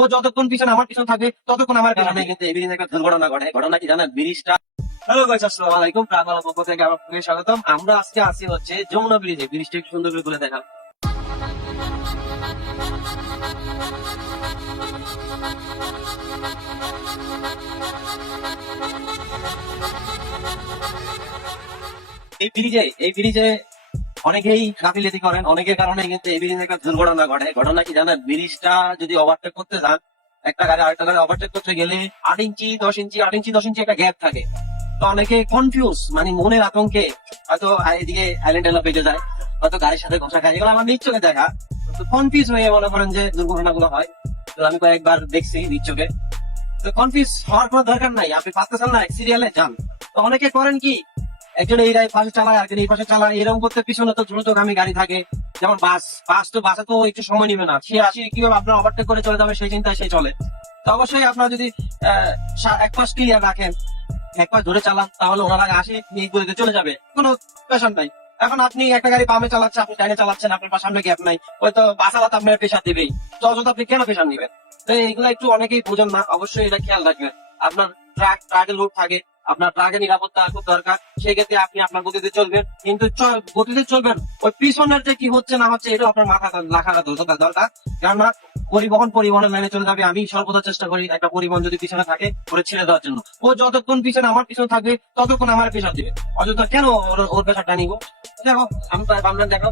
ও যতক্ষণ পিছনে আমার পিছনে থাকবে ততক্ষণ আমার পিছনে। কিন্তু এই ব্রিজে একটা দুর্ঘটনা ঘটে। ঘটনা কি জানেন? ব্রিজটা, হ্যালো গাইস, আসসালামু আলাইকুম। প্রাণবালা পক্ষ থেকে আপনাকে স্বাগতম। আমরা আজকে আসি হচ্ছে যমুনা ব্রিজে। ব্রিজটা একটু সুন্দর করে তুলে দেখা। এই ব্রিজে অনেকেই গাফিলতি করেন, অনেকের কারণে কিন্তু এই ব্রিজে একটা দুর্ঘটনা ঘটে। ঘটনা কি জানেন? ব্রিজটা যদি ওভারটেক করতে যান, একটা গাড়ি আরেকটা গাড়ি ওভারটেক করতে গেলে 8 ইঞ্চি 10 ইঞ্চি 8 ইঞ্চি 10 ইঞ্চি একটা গ্যাপ থাকে। তো অনেকে কনফিউজ, মানে মনের আতঙ্কে হয়তো এদিকে আইল্যান্ড পেটে যায়, হয়তো গাড়ির সাথে ঘষা খায়। এগুলো আমার নিজ চোখে দেখা। তো কনফিউজ হয়ে মনে করেন যে দুর্ঘটনাগুলো হয়। তো আমি কয়েকবার দেখছি নিজ চোখে। তো কনফিউজ হওয়ার কোনো দরকার নাই, আপনি পারতেছেন না সিরিয়ালে যান। তো অনেকে করেন কি, একজন এই পাশে চালায়, একজন এই পাশে চালায়, এরকম করতে পিছনে তো দ্রুতগামী গাড়ি থাকে। যেমন বাসে তো একটু সময় নিবে না, সে আসি কিভাবে আপনার ওভারটেক করে চলে যাবে সেই চিন্তায় সে চলে। তো অবশ্যই আপনারা যদি এক পাশ ক্লিয়ার রাখেন, এক পাশ ধরে চালান, তাহলে ওনারা আসে এই গতিতে চলে যাবে, কোনো পেশান নাই। এখন আপনি একটা গাড়ি বামে চালাচ্ছে, আপনি ডাইনে চালাচ্ছেন, আপনার পাশে সামনে গ্যাপ নাই, হয়তো বাসালাতে আপনার পেশা দিবেই। তো অযথা আপনি কেন পেশা নিবেন? তো এইগুলো একটু অনেকেই বোঝেন না, অবশ্যই এটা খেয়াল রাখবেন। আপনার ট্রাকের লোড থাকে, আপনার ট্রাকের নিরাপত্তা খুব দরকার। সেই ক্ষেত্রে আপনি আপনার গতিতে চলবেন, কিন্তু গতিতে চলবেন, ওই পিছনের যে কি হচ্ছে না হচ্ছে এটা আপনার মাথা রাখা দরকার। কেননা পরিবহনের লাইনে চলে যাবে। আমি সর্বদা চেষ্টা করি একটা পরিবহন যদি পিছনে থাকে ওরে ছেড়ে দেওয়ার জন্য। ও যতক্ষণ পিছনে আমার পিছনে থাকবে ততক্ষণ আমার পেশা দিবে। অযথা কেন ওর পেশাটা নিবো? দেখো, আমি প্রায় বামলান, দেখো